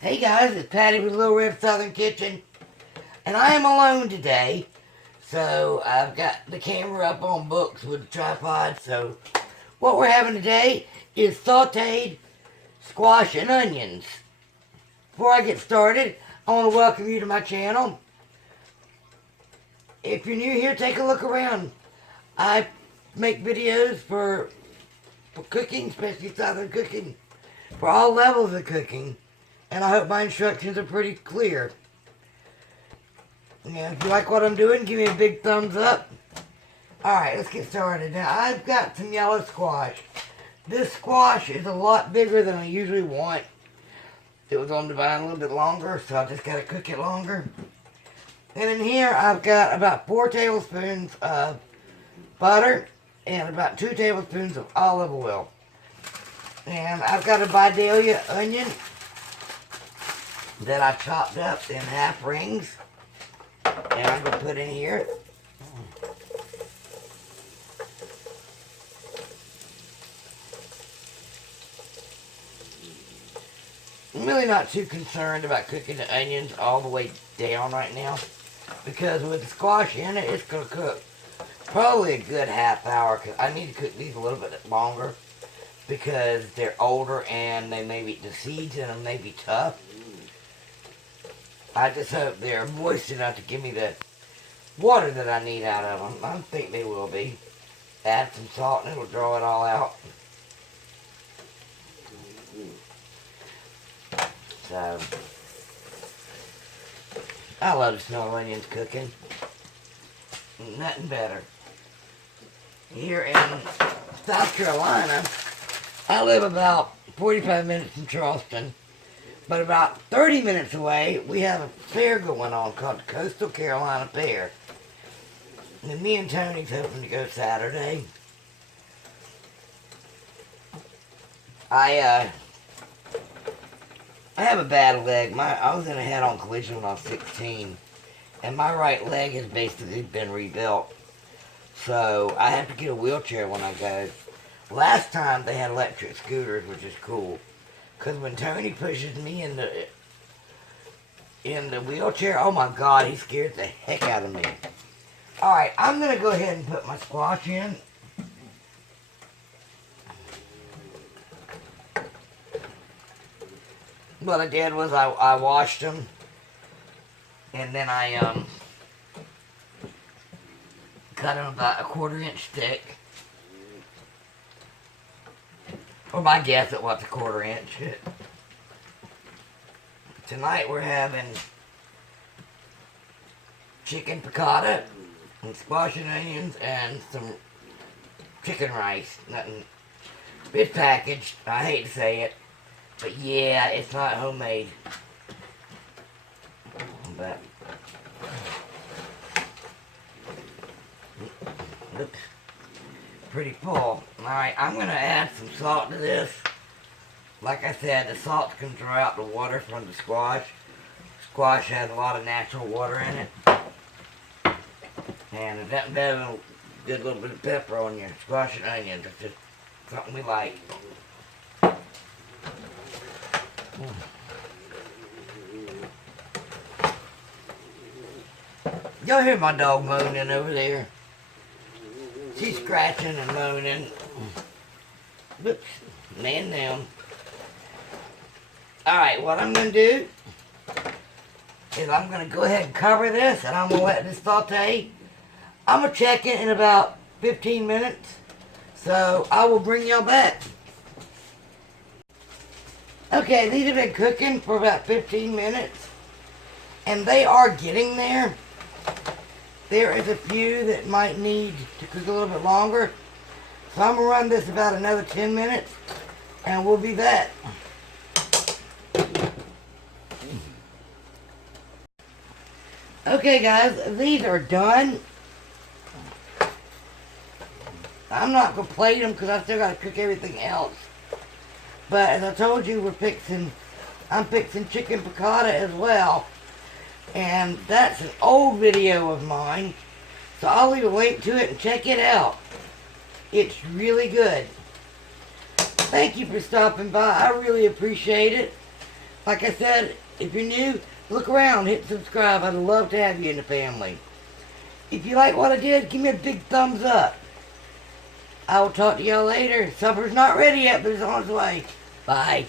Hey guys, it's Patty with Little Red Southern Kitchen, and I am alone today, so I've got the camera up on books with the tripod. So what we're having today is sauteed squash and onions. Before I get started, I want to welcome you to my channel. If you're new here, take a look around. I make videos for cooking, especially Southern cooking, for all levels of cooking. And I hope my instructions are pretty clear. And if you like what I'm doing, give me a big thumbs up. Alright, let's get started. Now, I've got some yellow squash. This squash is a lot bigger than I usually want. It was on the vine a little bit longer, so I just got to cook it longer. And in here, I've got about 4 tablespoons of butter and about 2 tablespoons of olive oil. And I've got a Vidalia onion that I chopped up in half rings, and I'm going to put in here. I'm really not too concerned about cooking the onions all the way down right now, because with the squash in it, it's going to cook probably a good half hour, because I need to cook these a little bit longer, because they're older and the seeds in them may be tough. I just hope they're moist enough to give me the water that I need out of them. I think they will be. Add some salt and it'll draw it all out. So, I love the smell of onions cooking. Nothing better. Here in South Carolina, I live about 45 minutes from Charleston. But about 30 minutes away, we have a fair going on called the Coastal Carolina Fair. And me and Tony's hoping to go Saturday. I have a bad leg. I was in a head-on collision when I was 16. And my right leg has basically been rebuilt. So I have to get a wheelchair when I go. Last time they had electric scooters, which is cool. Because when Tony pushes me in the wheelchair, oh my God, he scared the heck out of me. Alright, I'm going to go ahead and put my squash in. What I did was I washed them. And then I cut them about a 1/4 inch thick. Or my guess it was a 1/4 inch. Tonight we're having chicken piccata and squash and onions and some chicken rice. Nothing. It's packaged. I hate to say it, but yeah, it's not homemade. But oops. Pretty full. Alright, I'm going to add some salt to this. Like I said, the salt's going to draw out the water from the squash. Squash has a lot of natural water in it. And it's nothing better than a good little bit of pepper on your squash and onions. It's just something we like. Y'all hear my dog moaning over there? She's scratching and moaning. Oops, man down. Alright, what I'm going to do is I'm going to go ahead and cover this, and I'm going to let this saute. I'm going to check it in about 15 minutes, so I will bring y'all back. Okay, these have been cooking for about 15 minutes, and they are getting there. There is a few that might need to cook a little bit longer. So I'm going to run this about another 10 minutes, and we'll be back. Okay guys, these are done. I'm not going to plate them because I still got to cook everything else. But as I told you, I'm fixing chicken piccata as well. And that's an old video of mine. So I'll leave a link to it and check it out. It's really good. Thank you for stopping by. I really appreciate it. Like I said, if you're new, look around, hit subscribe. I'd love to have you in the family. If you like what I did, give me a big thumbs up. I will talk to y'all later. Supper's not ready yet, but it's on its way. Bye.